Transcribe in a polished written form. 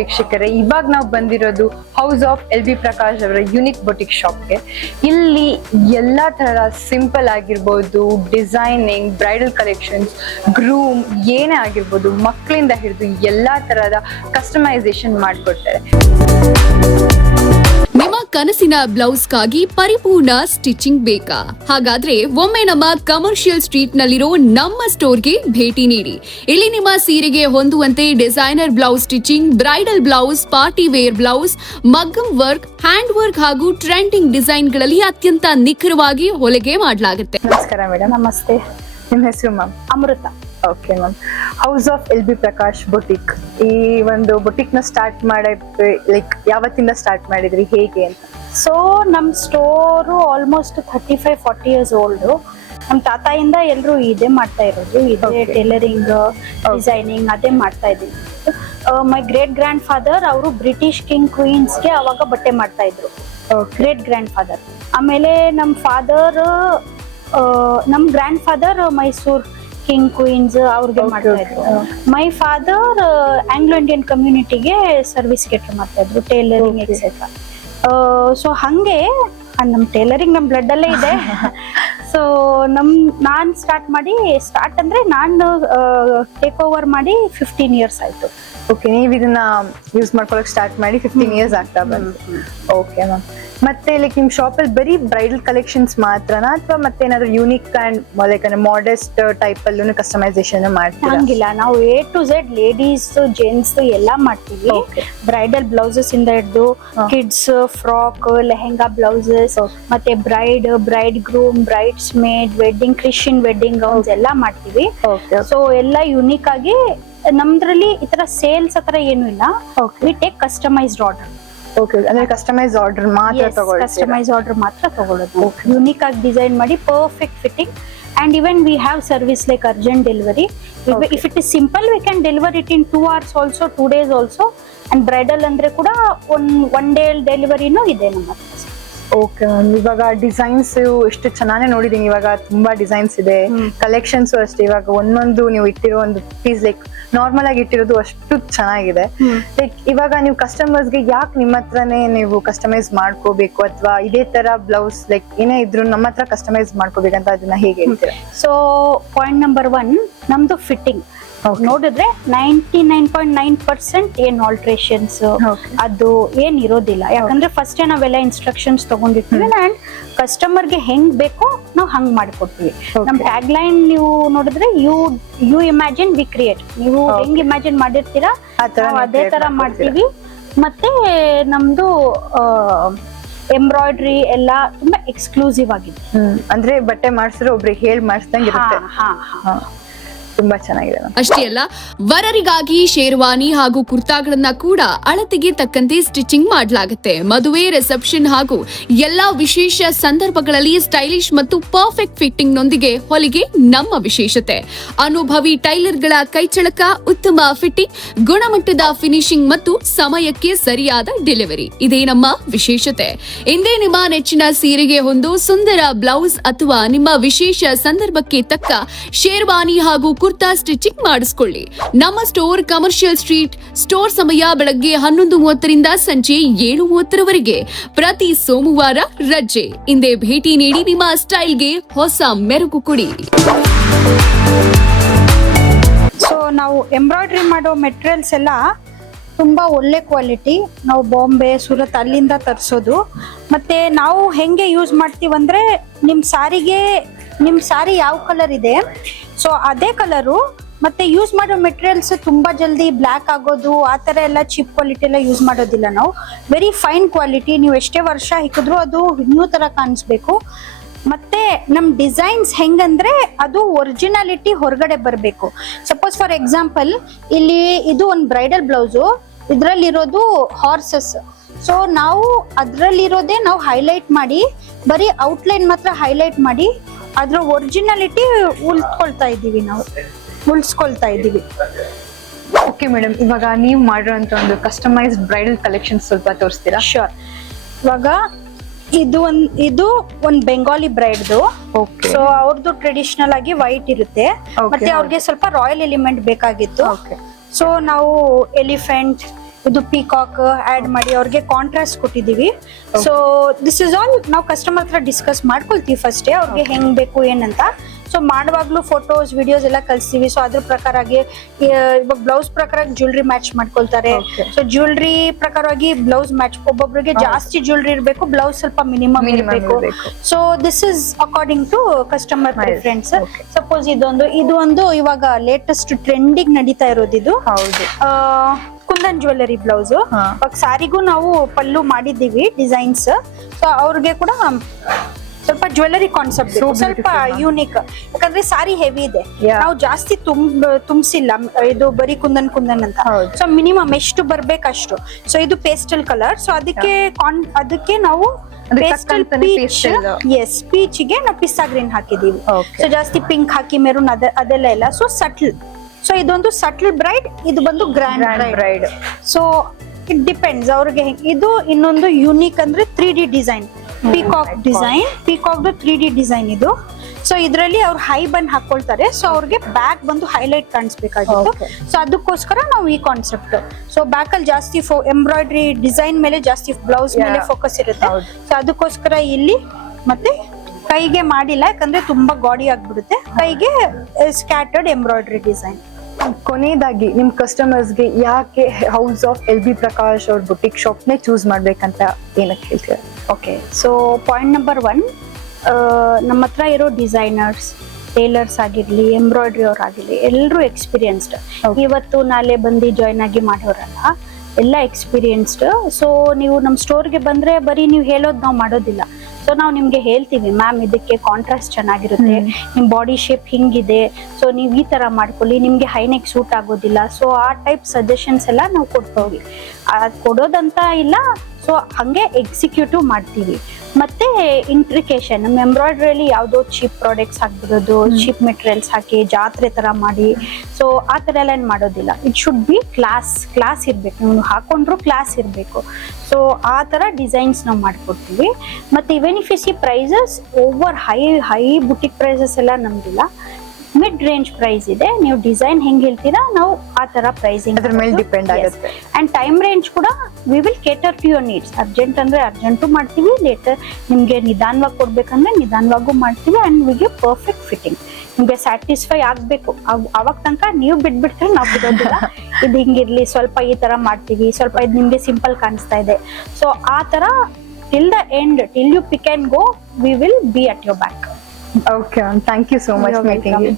ವೀಕ್ಷಕರೇ, ಇವಾಗ ನಾವು ಬಂದಿರೋದು ಹೌಸ್ ಆಫ್ LB ಪ್ರಕಾಶ್ ಅವರ ಯೂನಿಕ್ ಬೊಟಿಕ್ ಶಾಪ್ಗೆ. ಇಲ್ಲಿ ಎಲ್ಲಾ ತರ ಸಿಂಪಲ್ ಆಗಿರ್ಬೋದು, ಡಿಸೈನಿಂಗ್, ಬ್ರೈಡಲ್ ಕಲೆಕ್ಷನ್ಸ್, ಗ್ರೂಮ್ ಏನೇ ಆಗಿರ್ಬೋದು, ಮಕ್ಕಳಿಂದ ಹಿಡಿದು ಎಲ್ಲಾ ತರಹದ ಕಸ್ಟಮೈಸೇಷನ್ ಮಾಡ್ಕೊಡ್ತಾರೆ. ನಿಮ್ಮ ಕನಸಿನ ಬ್ಲೌಸ್ಗಾಗಿ ಪರಿಪೂರ್ಣ ಸ್ಟಿಚಿಂಗ್ ಬೇಕಾ? ಹಾಗಾದ್ರೆ ಒಮ್ಮೆ ನಮ್ಮ ಕಮರ್ಷಿಯಲ್ ಸ್ಟ್ರೀಟ್ ನಲ್ಲಿರೋ ನಮ್ಮ ಸ್ಟೋರ್ಗೆ ಭೇಟಿ ನೀಡಿ. ಇಲ್ಲಿ ನಿಮ್ಮ ಸೀರೆಗೆ ಹೊಂದುವಂತೆ designer blouse stitching, bridal blouse, party wear blouse, maggam work, hand work ಹಾಗೂ ಟ್ರೆಂಡಿಂಗ್ ಡಿಸೈನ್ಗಳಲ್ಲಿ ಅತ್ಯಂತ ನಿಖರವಾಗಿ ಹೊಲಿಗೆ ಮಾಡಲಾಗುತ್ತೆ. ನಮಸ್ಕಾರ ಮೇಡಮ್. ನಮಸ್ತೆ. ನಿಮ್ಮ ಹೆಸರು ma'am? Amrutha. Okay ma'am. House of LB Prakash boutique, ಈ ಒಂದು ಬೊಟಿಕ್ ನ ಸ್ಟಾರ್ಟ್ ಮಾಡಿದ್ರಿ, ಲೈಕ್ ಯಾವತ್ತಿಂದ ಸ್ಟಾರ್ಟ್ ಮಾಡಿದ್ರಿ, ಹೇಗೆ ಅಂತ? ಸೊ ನಮ್ ಸ್ಟೋರು ಆಲ್ಮೋಸ್ಟ್ 35-40 ಇಯರ್ಸ್ ಓಲ್ಡ್. ನಮ್ ತಾತಾಯಿಂದ ಎಲ್ರು ಇದೇ ಮಾಡ್ತಾ ಇರೋದು, ಇದೇ ಟೈಲರಿಂಗ್, ಡಿಸೈನಿಂಗ್ ಅದೇ ಮಾಡ್ತಾ ಇದೀವಿ. ಮೈ ಗ್ರೇಟ್ ಗ್ರ್ಯಾಂಡ್ ಫಾದರ್ ಅವರು ಬ್ರಿಟಿಷ್ ಕಿಂಗ್ ಕ್ವೀನ್ಸ್ಗೆ ಅವಾಗ ಬಟ್ಟೆ ಮಾಡ್ತಾ ಇದ್ರು, ಗ್ರೇಟ್ ಗ್ರ್ಯಾಂಡ್ ಫಾದರ್. ಆಮೇಲೆ ನಮ್ ಫಾದರ್, ನಮ್ grandfather Mysore king queens ಅವ್ರಿಗೆ ಮಾಡ್ತಾ ಇದ್ರು. ಮೈ ಫಾದರ್ ಆಂಗ್ಲೋ ಇಂಡಿಯನ್ ಕಮ್ಯುನಿಟಿಗೆ ಸರ್ವಿಸ್ ಕೇಟರ್ ಮಾಡ್ತಾ ಇದ್ರು, ಟೈಲರಿಂಗ್ ಎಕ್ಸೆಟ್ರಾ. ಸೊ ಹಂಗೆ ನಮ್ ಟೈಲರಿಂಗ್ ನಮ್ ಬ್ಲಡ್ ಅಲ್ಲೇ ಇದೆ. ಸೊ ನಾನ್ ಸ್ಟಾರ್ಟ್ ಅಂದ್ರೆ ನಾನು ಟೇಕ್ ಓವರ್ ಮಾಡಿ 15 ಇಯರ್ಸ್ ಆಯ್ತು. ಓಕೆ, ನೀವು ಇದನ್ನ ಯೂಸ್ ಮಾಡ್ಕೊಳಕ್ ಸ್ಟಾರ್ಟ್ ಮಾಡಿ 15 ಇಯರ್ಸ್ ಆಗ್ತಾ ಬಂತು. Okay ma'am. ಮತ್ತೆ ಲೈಕ್ ನಿಮ್ ಶಾಪ್ ಅಲ್ಲಿ ಬರೀ ಬ್ರೈಡಲ್ ಕಲೆಕ್ಷನ್ಸ್ ಮಾತ್ರನಾ, ಅಥವಾ ಮತ್ತೆ ಏನಾದ್ರು unique and like modest type ಅಲ್ಲೂ ಕಸ್ಟಮೈಸೇಷನ್ ಮಾಡ್ತೀರಾ? ಹಂಗಿಲ್ಲ, ನಾವು A to Z ladies gents ಎಲ್ಲಾ ಮಾಡ್ತೀವಿ. ಬ್ರೈಡಲ್ ಬ್ಲೌಸಸ್ ಇಂದ ಹಿಡಿದು ಕಿಡ್ಸ್ ಫ್ರಾಕ್, ಲೆಹೆಂಗಾ ಬ್ಲೌಸಸ್, ಮತ್ತೆ bride groom, Bryde's made, wedding, Christian wedding gowns ಎಲ್ಲಾ ಮಾಡ್ತೀವಿ. ಸೊ ಎಲ್ಲಾ ಯೂನಿಕ್ ಆಗಿ ನಮ್ದ್ರಲ್ಲಿ ಈ ತರ ಸೇಲ್ಸ್ ಹತ್ರ ಏನು ಇಲ್ಲ. We take customised order. Okay, ಅಂದ್ರೆ ಕಸ್ಟಮೈಸ್ ಆರ್ಡರ್ ಮಾತ್ರ ತಗೊಳ್ತೀರಾ? ಕಸ್ಟಮೈಸ್ ಆರ್ಡರ್ ಮಾತ್ರ ತಗೊಳ್ಳೋದು. ಯೂನಿಕ್ ಆಗಿ ಡಿಸೈನ್ ಮಾಡಿ perfect fitting. And even we have service like urgent delivery. If it is simple, we can deliver it in 2 hours also, 2 days also. And bridal andre kuda one day delivery no ide ನಮ್ಮ ಹತ್ರ. Okay ma'am. ಇವಾಗ designs ಎಷ್ಟು ಚೆನ್ನಾಗಿ ನೋಡಿದೀನಿ, ಇವಾಗ ತುಂಬಾ designs ಇದೆ, collections ಅಷ್ಟೇ. ಇವಾಗ ಒಂದೊಂದು ನೀವು ಇಟ್ಟಿರೋ ಒಂದು ಪೀಸ್ ಲೈಕ್ ನಾರ್ಮಲ್ ಆಗಿ ಇಟ್ಟಿರೋದು ಅಷ್ಟು ಚೆನ್ನಾಗಿದೆ. ಲೈಕ್ ಇವಾಗ ನೀವು ಕಸ್ಟಮರ್ಸ್ಗೆ ಯಾಕೆ ನಿಮ್ಮ ಹತ್ರನೇ ನೀವು ಕಸ್ಟಮೈಸ್ ಮಾಡ್ಕೋಬೇಕು, ಅಥವಾ ಇದೇ ತರ ಬ್ಲೌಸ್ ಲೈಕ್ ಏನೇ ಇದ್ರು ನಮ್ಮ ಹತ್ರ ಕಸ್ಟಮೈಸ್ ಮಾಡ್ಕೋಬೇಕಂತ ಅದನ್ನ ಹೇಗೆ ಹೇಳ್ತೀರಾ? ಸೊ ಪಾಯಿಂಟ್ ನಂಬರ್ 1, ನಮ್ದು ಫಿಟ್ಟಿಂಗ್ ನೋಡಿದ್ರೆ 99.9% ಏನ್ ಆಲ್ಟ್ರೇಷನ್ಸ್ ಅದು ಏನ್ ಇರೋದಿಲ್ಲ. ಯಾಕಂದ್ರೆ ಫಸ್ಟ್ ನಾವೆಲ್ಲ ಇನ್ಸ್ಟ್ರಕ್ಷನ್ಸ್ ತಗೊಂಡಿರ್ತೀವಿ ಅಂಡ್ ಕಸ್ಟಮರ್ಗೆ ಹೆಂಗ್ ಬೇಕೋ ನಾವು ಹಂಗ್ ಮಾಡ್ಕೊಡ್ತೀವಿ. ನಮ್ ಟ್ಯಾಗ್ ಲೈನ್ ನೀವು ನೋಡಿದ್ರೆ ಯು ಇಮ್ಯಾಜಿನ್ ವಿ ಕ್ರಿಯೇಟ್. ನೀವು ಹೆಂಗ್ ಇಮ್ಯಾಜಿನ್ ಮಾಡಿರ್ತೀರಾ ಅದೇ ತರ ಮಾಡ್ತೀವಿ. ಮತ್ತೆ ನಮ್ದು ಎಂಬ್ರಾಯ್ಡ್ರಿ ಎಲ್ಲ ತುಂಬಾ ಎಕ್ಸ್ಕ್ಲೂಸಿವ್ ಆಗಿದೆ. ಅಂದ್ರೆ ಬಟ್ಟೆ ಮಾಡ್ಸಿರೋ ಒಬ್ರಿಗೆ ಹೇಳಿ ಮಾಡಿಸ್ದಂಗೆ ಇರುತ್ತೆ. ತುಂಬಾ ಚೆನ್ನಾಗಿದೆ. ಅಷ್ಟೇ ಅಲ್ಲ, ವರರಿಗಾಗಿ ಶೇರ್ವಾನಿ ಹಾಗೂ ಕುರ್ತಾಗಳನ್ನ ಕೂಡ ಅಳತೆಗೆ ತಕ್ಕಂತೆ ಸ್ಟಿಚಿಂಗ್ ಮಾಡಲಾಗುತ್ತೆ. ಮದುವೆ, ರಿಸೆಪ್ಷನ್ ಹಾಗೂ ಎಲ್ಲಾ ವಿಶೇಷ ಸಂದರ್ಭಗಳಲ್ಲಿ ಸ್ಟೈಲಿಶ್ ಮತ್ತು ಪರ್ಫೆಕ್ಟ್ ಫಿಟ್ಟಿಂಗ್ ನೊಂದಿಗೆ ಹೊಲಿಗೆ ನಮ್ಮ ವಿಶೇಷತೆ. ಅನುಭವಿ ಟೈಲರ್ಗಳ ಕೈಚಳಕ, ಉತ್ತಮ ಫಿಟ್ಟಿಂಗ್, ಗುಣಮಟ್ಟದ ಫಿನಿಶಿಂಗ್ ಮತ್ತು ಸಮಯಕ್ಕೆ ಸರಿಯಾದ ಡೆಲಿವರಿ ಇದೇ ನಮ್ಮ ವಿಶೇಷತೆ. ಇಂದೇ ನಿಮ್ಮ ನೆಚ್ಚಿನ ಸೀರೆಗೆ ಹೊಂದು ಸುಂದರ ಬ್ಲೌಸ್ ಅಥವಾ ನಿಮ್ಮ ವಿಶೇಷ ಸಂದರ್ಭಕ್ಕೆ ತಕ್ಕ ಶೇರ್ವಾನಿ ಹಾಗೂ ಕುರ್ತಾ ಸ್ಟಿಚಿಂಗ್ ಮಾಡಿಸಿಕೊಳ್ಳಿ. ನಮ್ಮ ಸ್ಟೋರ್ ಕಮರ್ಷಿಯಲ್ ಸ್ಟ್ರೀಟ್. ಸ್ಟೋರ್ ಸಮಯ ಬೆಳಗ್ಗೆ 11:30ರಿಂದ ಸಂಜೆ 7:30ರವರೆಗೆ. ಪ್ರತಿ ಸೋಮವಾರ ರಜೆ. ಇಂದೇ ಭೇಟಿ ನೀಡಿ ನಿಮ್ಮ ಸ್ಟೈಲ್ಗೆ ಹೊಸ ಮೆರುಗು ಕೊಡಿ. ಸೊ ನಾವು ಎಂಬ್ರಾಯ್ಡ್ರಿ ಮಾಡೋ ಮೆಟೀರಿಯಲ್ಸ್ ಎಲ್ಲ ತುಂಬಾ ಒಳ್ಳೆ ಕ್ವಾಲಿಟಿ. ನಾವು ಬಾಂಬೆ, ಸೂರತ್ ಅಲ್ಲಿಂದ ತರಿಸೋದು. ಮತ್ತೆ ನಾವು ಹೆಂಗೆ ಯೂಸ್ ಮಾಡ್ತೀವಂದ್ರೆ ನಿಮ್ಮ ಸಾರಿ ಯಾವ ಕಲರ್ ಇದೆ ಸೊ ಅದೇ ಕಲರು. ಮತ್ತೆ ಯೂಸ್ ಮಾಡೋ ಮೆಟೀರಿಯಲ್ಸ್ ತುಂಬಾ ಜಲ್ದಿ ಬ್ಲ್ಯಾಕ್ ಆಗೋದು ಆ ತರ ಎಲ್ಲ ಚೀಪ್ ಕ್ವಾಲಿಟಿ ಎಲ್ಲ ಯೂಸ್ ಮಾಡೋದಿಲ್ಲ ನಾವು. Very fine quality. ನೀವು ಎಷ್ಟೇ ವರ್ಷ ಹಿಕ್ಕಿದ್ರು ಅದು ಇನ್ನೂ ತರ ಕಾಣಿಸ್ಬೇಕು. ಮತ್ತೆ ನಮ್ ಡಿಸೈನ್ಸ್ ಹೆಂಗಂದ್ರೆ ಅದು ಒರಿಜಿನಾಲಿಟಿ ಹೊರಗಡೆ ಬರಬೇಕು. ಸಪೋಸ್ ಫಾರ್ ಎಕ್ಸಾಂಪಲ್ ಇಲ್ಲಿ ಇದು ಒಂದು ಬ್ರೈಡಲ್ ಬ್ಲೌಸು, ಇದ್ರಲ್ಲಿರೋದು ಹಾರ್ಸಸ್. ಸೊ ನಾವು ಅದ್ರಲ್ಲಿರೋದೇ ನಾವು ಹೈಲೈಟ್ ಮಾಡಿ, ಬರೀ ಔಟ್ಲೈನ್ ಮಾತ್ರ ಹೈಲೈಟ್ ಮಾಡಿ ಅದ್ರ ಒರಿಜಿನಾಲಿಟಿ ಉಳಿಸ್ಕೊಳ್ತಾ ಇದ್ದೀವಿ. ಓಕೆ ಮೇಡಮ್, ಇವಾಗ ನೀವು ಮಾಡಿರೋಂತ ಒಂದು ಕಸ್ಟಮೈಸ್ಡ್ ಬ್ರೈಡಲ್ ಕಲೆಕ್ಷನ್ ಸ್ವಲ್ಪ ತೋರಿಸ್ತೀರಾ? ಶೋರ್. ಇವಾಗ ಇದು ಒಂದ್ ಬೆಂಗಾಲಿ ಬ್ರೈಡ್ದು. ಸೊ ಅವ್ರದ್ದು ಟ್ರೆಡಿಷನಲ್ ಆಗಿ ವೈಟ್ ಇರುತ್ತೆ. ಮತ್ತೆ ಅವ್ರಿಗೆ ಸ್ವಲ್ಪ ರಾಯಲ್ ಎಲಿಮೆಂಟ್ ಬೇಕಾಗಿತ್ತು. ಸೊ ನಾವು ಎಲಿಫೆಂಟ್, ಇದು ಪೀಕಾಕ್ ಆಡ್ ಮಾಡಿ ಅವ್ರಿಗೆ ಕಾಂಟ್ರಾಸ್ಟ್ ಕೊಟ್ಟಿದೀವಿ. ಸೊ ದಿಸ್ ಇಸ್ ಆಲ್ ನಾವು ಕಸ್ಟಮರ್ ಹತ್ರ ಡಿಸ್ಕಸ್ ಮಾಡ್ಕೊಳ್ತೀವಿ ಫಸ್ಟೇ ಅವ್ರಿಗೆ ಹೆಂಗ್ ಬೇಕು ಏನಂತ. ಸೊ ಮಾಡುವಾಗ್ಲೂ ಫೋಟೋಸ್ ವಿಡಿಯೋಸ್ ಎಲ್ಲ ಕಳ್ಸ್ತೀವಿ. ಸೊ ಅದ್ರ ಪ್ರಕಾರವಾಗಿ ಇವಾಗ ಬ್ಲೌಸ್ ಪ್ರಕಾರ ಜ್ಯುವೆಲ್ರಿ ಮ್ಯಾಚ್ ಮಾಡ್ಕೊಳ್ತಾರೆ. ಸೊ ಜ್ಯುವೆಲ್ರಿ ಪ್ರಕಾರವಾಗಿ ಬ್ಲೌಸ್ ಮ್ಯಾಚ್, ಒಬ್ಬೊಬ್ರಿಗೆ ಜಾಸ್ತಿ ಜ್ಯುವೆಲ್ರಿ ಇರಬೇಕು, ಬ್ಲೌಸ್ ಸ್ವಲ್ಪ ಮಿನಿಮಮ್ ಇರಬೇಕು. So this is according to customer preference. Suppose ಇದು ಒಂದು ಇವಾಗ ಲೇಟೆಸ್ಟ್ ಟ್ರೆಂಡಿಂಗ್ ನಡೀತಾ ಇರೋದು ಇದು ಕುಂದನ್ ಜ್ಯುವೆಲ್ಲರಿ ಬ್ಲೌಸ್. ಇವಾಗ ಸಾರಿಗೂ ನಾವು ಪಲ್ಲು ಮಾಡಿದ್ದೀವಿ ಡಿಸೈನ್ಸ್. ಸೊ ಅವ್ರಿಗೆ ಕೂಡ ಸ್ವಲ್ಪ ಜ್ಯುವೆಲ್ಲರಿ ಕಾನ್ಸೆಪ್ಟ್ ಸ್ವಲ್ಪ ಯೂನಿಕ್, ಯಾಕಂದ್ರೆ ಸಾರಿ ಹೆವಿ ಇದೆ, ನಾವು ಜಾಸ್ತಿ ತುಂಬಿಸಿಲ್ಲ, ಇದು ಬರೀ ಕುಂದನ್ ಅಂತ. ಸೊ ಮಿನಿಮಮ್ ಎಷ್ಟು ಬರ್ಬೇಕಷ್ಟು. ಸೊ ಇದು ಪೇಸ್ಟಲ್ ಕಲರ್. ಸೊ ಅದಕ್ಕೆ ನಾವು ಪೇಸ್ಟಲ್ ಪೀಚ್ಗೆ ನಾವು ಪಿಸ್ತಾ ಗ್ರೀನ್ ಹಾಕಿದೀವಿ. ಸೊ ಜಾಸ್ತಿ ಪಿಂಕ್ ಹಾಕಿ ಮೆರೂನ್ ಅದೆಲ್ಲ ಇಲ್ಲ. So shuttle. ಸೊ ಇದೊಂದು ಸಟ್ಲ್ ಬ್ರೈಡ್, ಇದು ಬಂದು grand bride. So it depends ಅವ್ರಿಗೆ. ಇದು ಇನ್ನೊಂದು ಯೂನಿಕ್ ಅಂದ್ರೆ 3D design, peacock design, peacock 3D design ಇದು. ಸೊ ಇದರಲ್ಲಿ ಅವ್ರು ಹೈ ಬನ್ ಹಾಕೊಳ್ತಾರೆ. ಸೊ ಅವ್ರಿಗೆ ಬ್ಯಾಕ್ ಬಂದು ಹೈಲೈಟ್ ಕಾಣಿಸ್ಬೇಕಾಗಿತ್ತು. ಸೊ ಅದಕ್ಕೋಸ್ಕರ ನಾವು ಈ ಕಾನ್ಸೆಪ್ಟ್. ಸೊ ಬ್ಯಾಕ್ ಅಲ್ಲಿ ಜಾಸ್ತಿ ಎಂಬ್ರಾಯ್ಡ್ರಿ ಡಿಸೈನ್ ಮೇಲೆ ಜಾಸ್ತಿ, ಬ್ಲೌಸ್ ಮೇಲೆ ಫೋಕಸ್ ಇರುತ್ತೆ. ಸೊ ಅದಕ್ಕೋಸ್ಕರ ಇಲ್ಲಿ ಮತ್ತೆ ಕೈಗೆ ಮಾಡಿಲ್ಲ, ಯಾಕಂದ್ರೆ ತುಂಬಾ ಗಾಡಿ ಆಗ್ಬಿಡುತ್ತೆ. ಕೈಗೆ ಸ್ಕ್ಯಾಟರ್ಡ್ ಎಂಬ್ರಾಯ್ಡ್ರಿ ಡಿಸೈನ್. ಕೊನೆಯದಾಗಿ ನಿಮ್ ಕಸ್ಟಮರ್ಸ್ಗೆ ಯಾಕೆ ಹೌಸ್ ಆಫ್ LB ಪ್ರಕಾಶ್ ಅವ್ರ ಬುಟಿಕ್ ಶಾಪ್ ನೇ ಚೂಸ್ ಮಾಡ್ಬೇಕಂತ ಏನಕ್ಕೆ ಹೇಳ್ತೀರಾ? ಓಕೆ, ಸೊ ಪಾಯಿಂಟ್ ನಂಬರ್ 1, ನಮ್ಮ ಹತ್ರ ಇರೋ ಡಿಸೈನರ್ಸ್, ಟೇಲರ್ಸ್ ಆಗಿರ್ಲಿ, ಎಂಬ್ರಾಯ್ಡ್ರಿ ಅವ್ರು ಆಗಿರ್ಲಿ, ಎಲ್ಲರೂ ಎಕ್ಸ್ಪೀರಿಯನ್ಸ್ಡ್. ಇವತ್ತು ನಾಳೆ ಬಂದು ಜಾಯ್ನ್ ಆಗಿ ಮಾಡೋರಲ್ಲ, ಎಲ್ಲ ಎಕ್ಸ್ಪೀರಿಯನ್ಸ್ಡ್. ಸೊ ನೀವು ನಮ್ಮ ಸ್ಟೋರ್ಗೆ ಬಂದ್ರೆ ಬರೀ ನೀವು ಹೇಳೋದು ನಾವು ಮಾಡೋದಿಲ್ಲ. ಸೊ ನಾವು ನಿಮ್ಗೆ ಹೇಳ್ತೀವಿ, ಮ್ಯಾಮ್ ಇದಕ್ಕೆ ಕಾಂಟ್ರಾಸ್ಟ್ ಚೆನ್ನಾಗಿರುತ್ತೆ, ನಿಮ್ ಬಾಡಿ ಶೇಪ್ ಹಿಂಗಿದೆ, ಸೊ ನೀವು ಈ ತರ ಮಾಡ್ಕೊಳ್ಳಿ, ನಿಮ್ಗೆ ಹೈನೆಕ್ ಸೂಟ್ ಆಗೋದಿಲ್ಲ. ಸೊ ಆ ಟೈಪ್ ಸಜೆಷನ್ಸ್ ಎಲ್ಲ ನಾವು ಕೊಡ್ತೀವಿ. ಕೊಡೋದಂತ ಇಲ್ಲ, ಸೊ ಹಂಗೆ ಎಕ್ಸಿಕ್ಯೂಟಿವ್ ಮಾಡ್ತೀವಿ. ಮತ್ತೆ ಇಂಟ್ರಿಕೇಶನ್, ನಮ್ಮ ಎಂಬ್ರಾಯ್ಡ್ರಿಯಲ್ಲಿ ಯಾವುದೋ ಚೀಪ್ ಪ್ರಾಡಕ್ಟ್ಸ್ ಹಾಕ್ಬಿಡೋದು, ಚೀಪ್ ಮೆಟೀರಿಯಲ್ಸ್ ಹಾಕಿ ಜಾತ್ರೆ ತರ ಮಾಡಿ, ಸೊ ಆ ತರ ಎಲ್ಲ ಏನು ಮಾಡೋದಿಲ್ಲ. ಇಟ್ ಶುಡ್ ಬಿ ಕ್ಲಾಸ್ ಇರ್ಬೇಕು, ನೀವು ಹಾಕೊಂಡ್ರು ಕ್ಲಾಸ್ ಇರಬೇಕು. ಸೊ ಆ ತರ ಡಿಸೈನ್ಸ್ ನಾವು ಮಾಡ್ಕೊಡ್ತೀವಿ. ಮತ್ತೆ even if you see prices, over high boutique prices ಎಲ್ಲ ನಮ್ದಿಲ್ಲ, ಮಿಡ್ ರೇಂಜ್ ಪ್ರೈಸ್ ಇದೆ. ನೀವು ಡಿಸೈನ್ ಹೆಂಗ್ ಹೇಳ್ತೀರಾ ನಾವು ಆ ತರ ಪ್ರೈಸಿಂಗ್ ಅದ್ರ ಮೇಲೆ ಡಿಪೆಂಡ್ ಆಗುತ್ತೆ. ಅಂಡ್ ಟೈಮ್ ರೇಂಜ್ ಕೂಡ we will cater to your needs. Urgent ಅಂದ್ರೆ ಅರ್ಜೆಂಟು ಮಾಡ್ತೀವಿ, ಲೇಟರ್ ನಿಮ್ಗೆ ನಿಧಾನವಾಗಿ ಕೊಡ್ಬೇಕಂದ್ರೆ ನಿಧಾನವಾಗೂ ಮಾಡ್ತೀವಿ. And we give perfect fitting. ನಿಮ್ಗೆ ಸ್ಯಾಟಿಸ್ಫೈ ಆಗ್ಬೇಕು, ಅವಾಗ ತನಕ ನೀವು ಬಿಟ್ಬಿಟ್ರೆ ನಾವು ಬಿಡೋದಿಲ್ಲ. ಇದು ಹಿಂಗಿರ್ಲಿ, ಸ್ವಲ್ಪ ಈ ತರ ಮಾಡ್ತೀವಿ, ಸ್ವಲ್ಪ ಇದು ನಿಮ್ಗೆ ಸಿಂಪಲ್ ಕಾಣಿಸ್ತಾ ಇದೆ. ಸೊ ಆ ತರ till the end, till you pick and go, we will be at your back. Okay, thank you so much for meeting me.